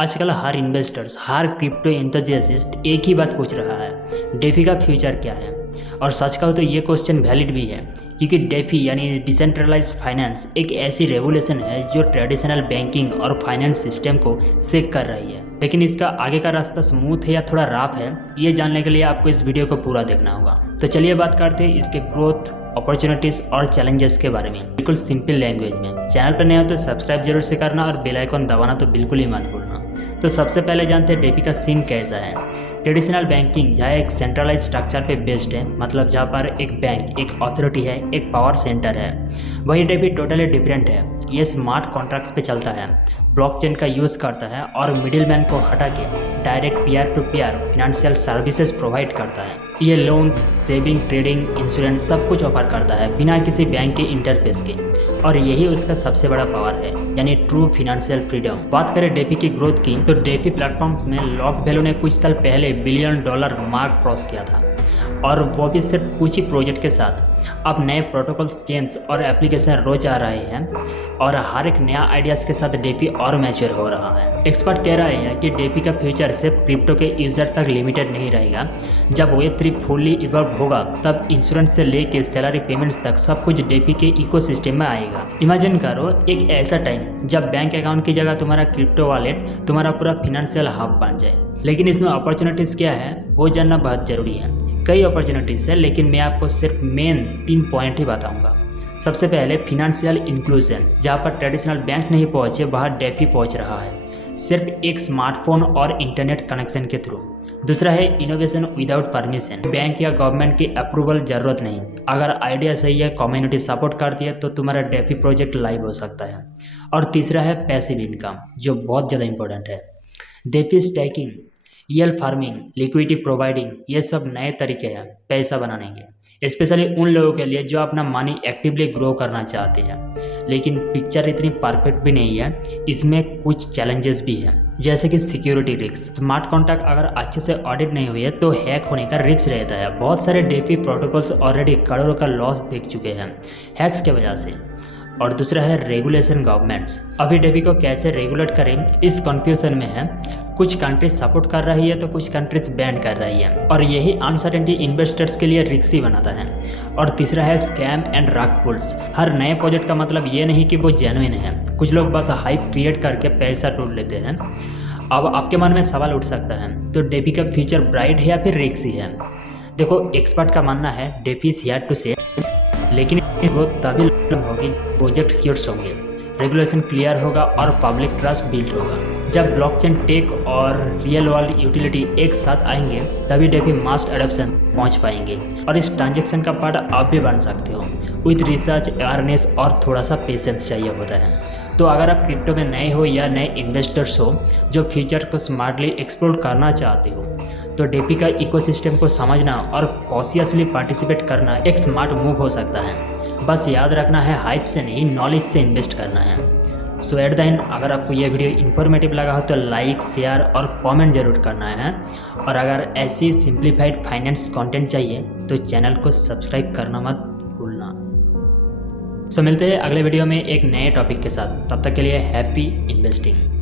आजकल हर इन्वेस्टर्स, हर crypto enthusiast एक ही बात पूछ रहा है, डेफी का फ्यूचर क्या है। और सच कहूँ तो ये क्वेश्चन वैलिड भी है, क्योंकि डेफी यानी डिसेंट्रलाइज्ड फाइनेंस एक ऐसी रेवोल्यूशन है जो ट्रेडिशनल बैंकिंग और फाइनेंस सिस्टम को शेक कर रही है। लेकिन इसका आगे का रास्ता स्मूथ है या थोड़ा रफ है, ये जानने के लिए आपको इस वीडियो को पूरा देखना होगा। तो चलिए बात करते हैं इसके ग्रोथ, अपॉर्चुनिटीज और चैलेंजेस के बारे में, बिल्कुल सिंपल लैंग्वेज में। चैनल पर नए हो तो सब्सक्राइब जरूर से करना और बेल आइकन दबाना तो बिल्कुल ही मत भूलना। तो सबसे पहले जानते हैं डेफी का सीन कैसा है। ट्रेडिशनल बैंकिंग जहाँ एक सेंट्रलाइज स्ट्रक्चर पे बेस्ड है, मतलब जहाँ पर एक बैंक, एक अथॉरिटी है, एक पावर सेंटर है, वही डेफी टोटली डिफरेंट है। ये स्मार्ट कॉन्ट्रैक्ट्स पे चलता है, ब्लॉकचेन का यूज़ करता है और मिडिलमैन को हटा के direct peer to peer financial services provide करता है। ये लोन्स, सेविंग, ट्रेडिंग, इंश्योरेंस सब कुछ ऑफर करता है बिना किसी बैंक के इंटरफेस के, और यही उसका सबसे बड़ा पावर है, यानी ट्रू फाइनेंशियल फ्रीडम। बात करें डेफी की ग्रोथ की, तो डेफी प्लेटफॉर्म्स में लॉक वैल्यू ने कुछ साल पहले $1 बिलियन मार्क क्रॉस किया था, और वो भी सिर्फ कुछ ही प्रोजेक्ट के साथ। अब नए प्रोटोकॉल्स, चेंज और एप्लीकेशन रोज आ रहे हैं, और हर एक नया आइडियाज़ के साथ डेफी और मैच्योर हो रहा है। एक्सपर्ट कह रहे हैं कि डेफी का फ्यूचर सिर्फ क्रिप्टो के यूजर तक लिमिटेड नहीं रहेगा। जब Web3 फुल्ली इवॉल्व होगा, तब इंश्योरेंस से लेके सैलरी पेमेंट्स तक सब कुछ डेफी के इकोसिस्टम में आएगा। इमेजिन करो एक ऐसा टाइम जब बैंक अकाउंट की जगह तुम्हारा क्रिप्टो वॉलेट तुम्हारा पूरा फिनेंशियल हब बन जाए। लेकिन इसमें अपॉर्चुनिटीज़ क्या है वो जानना बहुत ज़रूरी है। कई अपॉर्चुनिटीज़ है, लेकिन मैं आपको सिर्फ मेन 3 पॉइंट ही बताऊंगा। सबसे पहले फिनेंशियल इंक्लूजन, जहाँ पर ट्रेडिशनल बैंक नहीं पहुँचे वहाँ डेफी पहुँच रहा है, सिर्फ एक स्मार्टफोन और इंटरनेट कनेक्शन के थ्रू। दूसरा है इनोवेशन विदाउट परमिशन, बैंक या गवर्नमेंट की अप्रूवल ज़रूरत नहीं। अगर आइडिया सही है, कम्युनिटी सपोर्ट करती है, तो तुम्हारा डेफी प्रोजेक्ट लाइव हो सकता है। और तीसरा है पैसिव इनकम, जो बहुत ज़्यादा इंपॉर्टेंट है। DeFi stacking, EL farming, liquidity providing, ये सब नए तरीके हैं पैसा बनाने के, स्पेशली उन लोगों के लिए जो अपना मनी एक्टिवली ग्रो करना चाहते हैं। लेकिन पिक्चर इतनी परफेक्ट भी नहीं है, इसमें कुछ चैलेंजेस भी हैं, जैसे कि सिक्योरिटी रिस्क। स्मार्ट कॉन्ट्रैक्ट अगर अच्छे से ऑडिट नहीं हुई है तो हैक होने का रिस्क रहता है। बहुत सारे डेफी प्रोटोकॉल्स ऑलरेडी करोड़ों का लॉस देख चुके हैं हैक्स के वजह से। और दूसरा है रेगुलेशन, गवर्नमेंट्स अभी डेफी को कैसे रेगुलेट करें इस कंफ्यूजन में है। कुछ कंट्रीज सपोर्ट कर रही है तो कुछ कंट्रीज बैन कर रही है, और यही अनसर्टेनिटी इन्वेस्टर्स के लिए रिस्की बनाता है। और तीसरा है स्कैम एंड रग पुल्स। हर नए प्रोजेक्ट का मतलब ये नहीं कि वो जेन्युइन है, कुछ लोग बस हाइप क्रिएट करके पैसा लूट लेते हैं। अब आपके मन में सवाल उठ सकता है, तो डेफी का फ्यूचर ब्राइट है या फिर रिस्की है? देखो, एक्सपर्ट का मानना है DeFi is here to stay, लेकिन ग्रोथ तभी होगी प्रोजेक्ट सिक्योर्स होंगे, रेगुलेशन क्लियर होगा और पब्लिक ट्रस्ट बिल्ड होगा। जब ब्लॉकचेन, टेक और रियल वर्ल्ड यूटिलिटी एक साथ आएंगे, तभी डेफी मास एडॉप्शन पहुंच पाएंगे, और इस ट्रांजेक्शन का पार्ट आप भी बन सकते हो। विद रिसर्च, अवेयरनेस और थोड़ा सा पेशेंस चाहिए होता है। तो अगर आप क्रिप्टो में नए हो या नए इन्वेस्टर्स हो जो फ्यूचर को स्मार्टली एक्सप्लोर करना चाहते हो, तो डेफी का इकोसिस्टम को समझना और कॉशियसली पार्टिसिपेट करना एक स्मार्ट मूव हो सकता है। बस याद रखना है, हाइप से नहीं, नॉलेज से इन्वेस्ट करना है। सो एट द एंड, अगर आपको यह वीडियो इन्फॉर्मेटिव लगा हो तो लाइक, शेयर और कमेंट जरूर करना है। और अगर ऐसी सिंप्लीफाइड फाइनेंस कंटेंट चाहिए तो चैनल को सब्सक्राइब करना मत भूलना। सो मिलते हैं अगले वीडियो में एक नए टॉपिक के साथ। तब तक के लिए हैप्पी इन्वेस्टिंग।